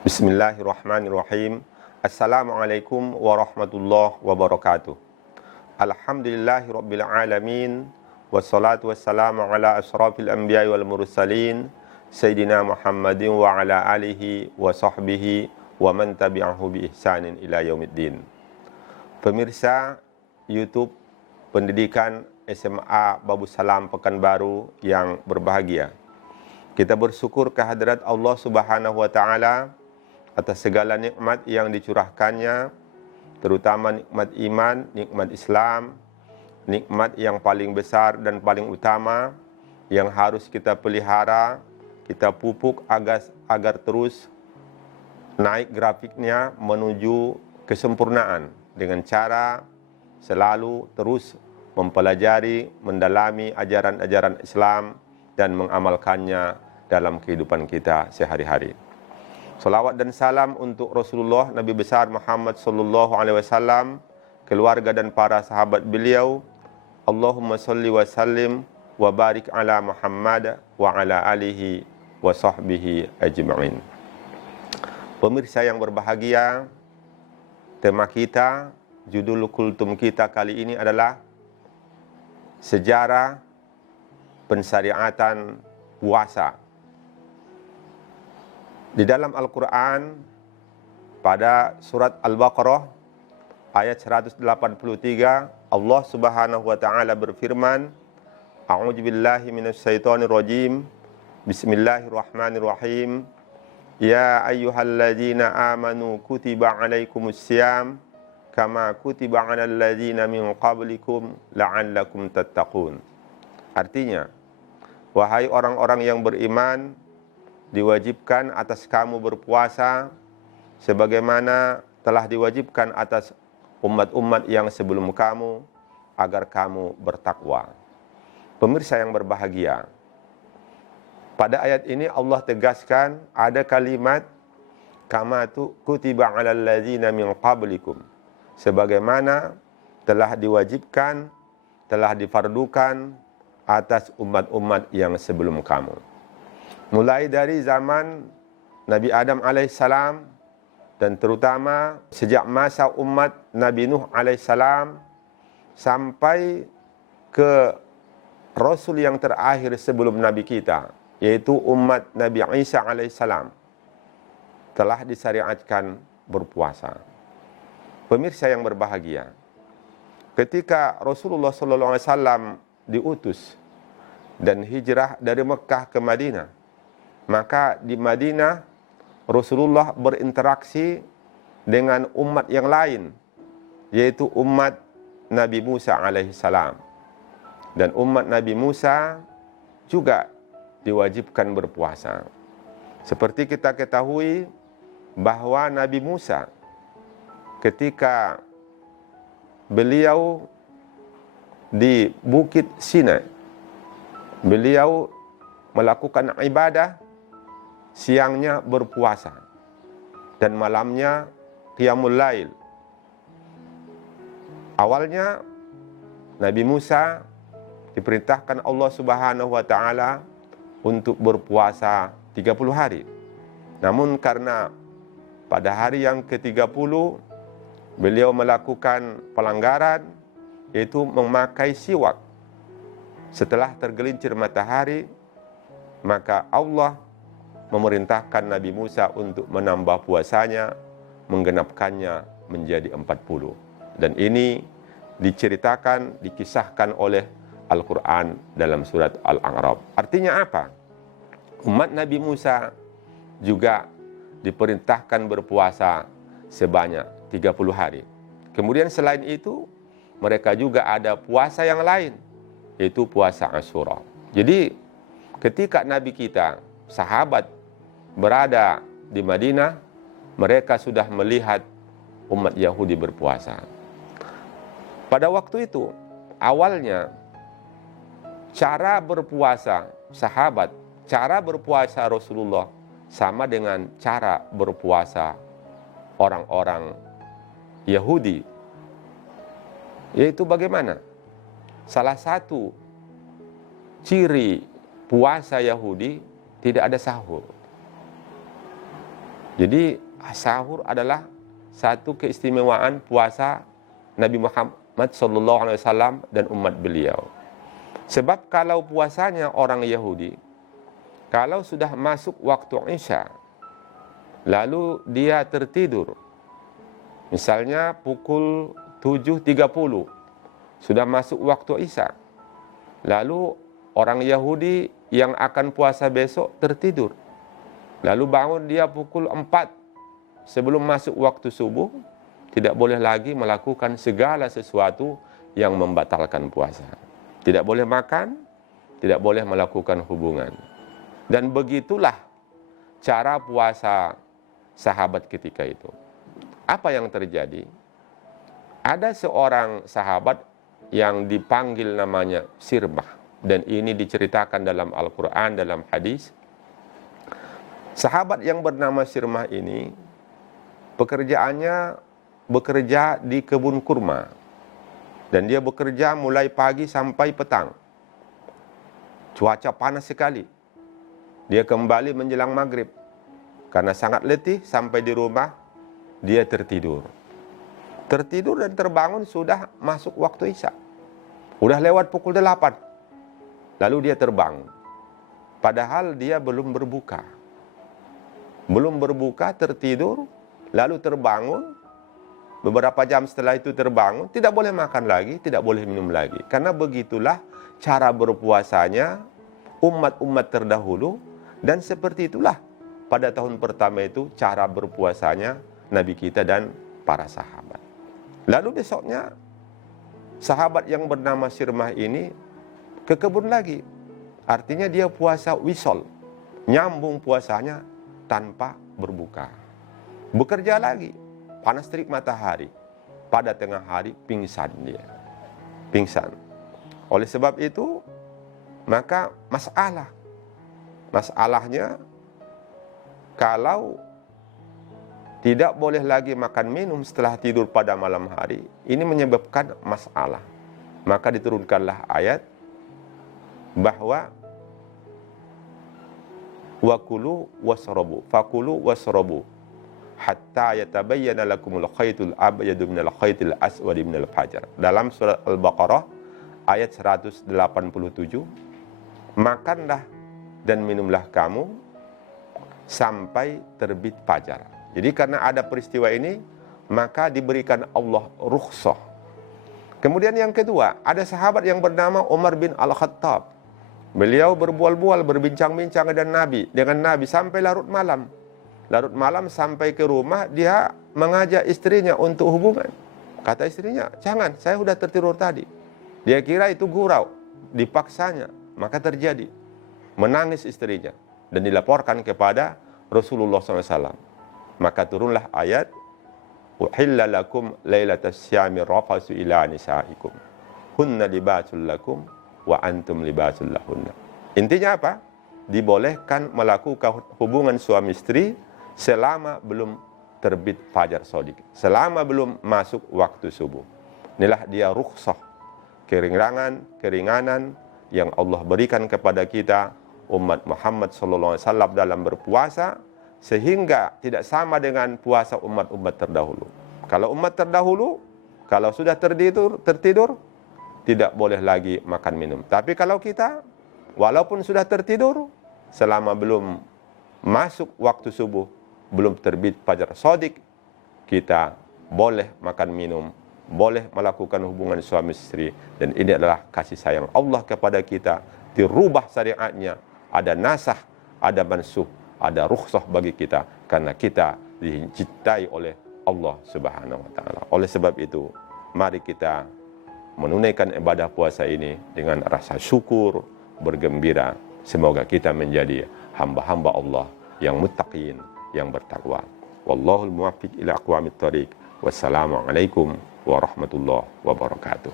Bismillahirrahmanirrahim. Assalamualaikum warahmatullahi wabarakatuh. Alhamdulillahirabbil alamin. Wassalatu wassalamu ala asyrafil anbiya'i wal mursalin Sayyidina Muhammadin wa ala alihi wa sahbihi wa man tabi'ahu bi ihsanin ila yaumiddin. Pemirsa YouTube Pendidikan SMA Babu Salam Pekanbaru yang berbahagia, kita bersyukur kehadirat Allah Subhanahu wa Ta'ala atas segala nikmat yang dicurahkannya, terutama nikmat iman, nikmat Islam, nikmat yang paling besar dan paling utama yang harus kita pelihara, kita pupuk agar terus naik grafiknya menuju kesempurnaan dengan cara selalu terus mempelajari, mendalami ajaran-ajaran Islam dan mengamalkannya dalam kehidupan kita sehari-hari. Salawat dan salam untuk Rasulullah Nabi besar Muhammad sallallahu alaihi wasallam, keluarga dan para sahabat beliau. Allahumma salli wa sallim wa barik ala Muhammad wa ala alihi wa sahbihi ajma'in. Pemirsa yang berbahagia, tema kita, judul kultum kita kali ini adalah sejarah pensyariatan puasa. Di dalam Al-Quran, pada surat Al-Baqarah, ayat 183, Allah Subhanahu wa Ta'ala berfirman, A'udzubillahi minasyaitonirrajim, Bismillahirrahmanirrahim, Ya ayyuhalladzina amanu kutiba alaikumussyam, kama kutiba alal ladzina min qablikum la'allakum tattaqun. Artinya, wahai orang-orang yang beriman, diwajibkan atas kamu berpuasa sebagaimana telah diwajibkan atas umat-umat yang sebelum kamu agar kamu bertakwa. Pemirsa yang berbahagia, pada ayat ini Allah tegaskan ada kalimat kama kutiba 'alal ladzina min qablikum, sebagaimana telah diwajibkan, telah difardukan atas umat-umat yang sebelum kamu. Mulai dari zaman Nabi Adam alaihissalam dan terutama sejak masa umat Nabi Nuh alaihissalam sampai ke Rasul yang terakhir sebelum Nabi kita, yaitu umat Nabi Isa alaihissalam, telah disyariatkan berpuasa. Pemirsa yang berbahagia, ketika Rasulullah SAW diutus dan hijrah dari Mekah ke Madinah, maka di Madinah Rasulullah berinteraksi dengan umat yang lain, yaitu umat Nabi Musa alaihissalam. Dan umat Nabi Musa juga diwajibkan berpuasa. Seperti kita ketahui bahwa Nabi Musa ketika beliau di Bukit Sinai, beliau melakukan ibadah, siangnya berpuasa dan malamnya qiyamul lail. Awalnya Nabi Musa diperintahkan Allah Subhanahu wa Ta'ala untuk berpuasa 30 hari. Namun karena pada hari yang ke-30 beliau melakukan pelanggaran, yaitu memakai siwak setelah tergelincir matahari, maka Allah memerintahkan Nabi Musa untuk menambah puasanya, menggenapkannya menjadi 40. Dan ini diceritakan, dikisahkan oleh Al-Quran dalam surat Al-A'raf. Artinya apa? Umat Nabi Musa juga diperintahkan berpuasa sebanyak 30 hari. Kemudian selain itu, mereka juga ada puasa yang lain, yaitu puasa Asyura. Jadi ketika Nabi kita, sahabat, berada di Madinah, mereka sudah melihat umat Yahudi berpuasa. Pada waktu itu, awalnya cara berpuasa sahabat, cara berpuasa Rasulullah sama dengan cara berpuasa orang-orang Yahudi. Yaitu bagaimana? Salah satu ciri puasa Yahudi tidak ada sahur. Jadi sahur adalah satu keistimewaan puasa Nabi Muhammad SAW dan umat beliau. Sebab kalau puasanya orang Yahudi, kalau sudah masuk waktu Isya, lalu dia tertidur, misalnya pukul 7.30, sudah masuk waktu Isya, lalu orang Yahudi yang akan puasa besok tertidur, lalu bangun dia pukul 4 sebelum masuk waktu subuh, tidak boleh lagi melakukan segala sesuatu yang membatalkan puasa. Tidak boleh makan, tidak boleh melakukan hubungan. Dan begitulah cara puasa sahabat ketika itu. Apa yang terjadi? Ada seorang sahabat yang dipanggil namanya Sirmah, dan ini diceritakan dalam Al-Quran, dalam hadis. Sahabat yang bernama Sirmah ini pekerjaannya bekerja di kebun kurma, dan dia bekerja mulai pagi sampai petang. Cuaca panas sekali. Dia kembali menjelang maghrib. Karena sangat letih, sampai di rumah dia tertidur. Tertidur dan terbangun sudah masuk waktu Isya. Udah lewat pukul 8. Lalu dia terbangun. Padahal dia belum berbuka. Belum berbuka, tertidur, lalu terbangun. Beberapa jam setelah itu terbangun, tidak boleh makan lagi, tidak boleh minum lagi. Karena begitulah cara berpuasanya umat-umat terdahulu, dan seperti itulah pada tahun pertama itu cara berpuasanya Nabi kita dan para sahabat. Lalu besoknya sahabat yang bernama Sirmah ini ke kebun lagi. Artinya dia puasa wisol, nyambung puasanya tanpa berbuka. Bekerja lagi, panas terik matahari. Pada tengah hari pingsan dia. Pingsan. Oleh sebab itu, maka masalahnya kalau tidak boleh lagi makan minum setelah tidur pada malam hari, ini menyebabkan masalah. Maka diturunkanlah ayat bahwa wakulu wasrobu, fakulu wasrobu hatta yatabayyana lakumul khaytul abyadu minal khaytil aswadi minal fajar. Dalam surat Al-Baqarah ayat 187, makanlah dan minumlah kamu sampai terbit fajar. Jadi karena ada peristiwa ini, maka diberikan Allah rukhsah. Kemudian yang kedua, ada sahabat yang bernama Umar bin Al-Khattab. Beliau berbual-bual, berbincang-bincang dengan Nabi sampai larut malam. Larut malam sampai ke rumah, dia mengajak istrinya untuk hubungan. Kata istrinya, jangan, saya sudah tertidur tadi. Dia kira itu gurau, dipaksanya, maka terjadi. Menangis istrinya, dan dilaporkan kepada Rasulullah SAW. Maka turunlah ayat, uhilla lakum lailatas syami rafasu ila nisaikum. Hunna libasul lakum, wa antum libasul lahunna. Intinya apa? Dibolehkan melakukan hubungan suami istri selama belum terbit fajar shadiq, selama belum masuk waktu subuh. Inilah dia rukhsah, keringanan yang Allah berikan kepada kita umat Muhammad SAW dalam berpuasa, sehingga tidak sama dengan puasa umat-umat terdahulu. Kalau umat terdahulu, kalau sudah tertidur, tidak boleh lagi makan minum. Tapi kalau kita, walaupun sudah tertidur, selama belum masuk waktu subuh, belum terbit fajar shadiq, kita boleh makan minum, boleh melakukan hubungan suami istri. Dan ini adalah kasih sayang Allah kepada kita. Dirubah syariatnya, ada nasah, ada mansuh, ada rukhsah bagi kita, karena kita dicintai oleh Allah Subhanahu wa Ta'ala. Oleh sebab itu, mari kita menunaikan ibadah puasa ini dengan rasa syukur, bergembira. Semoga kita menjadi hamba-hamba Allah yang muttaqin, yang bertakwa. Wallahul muwaffiq ila aqwamit thariq. Wassalamualaikum warahmatullahi wabarakatuh.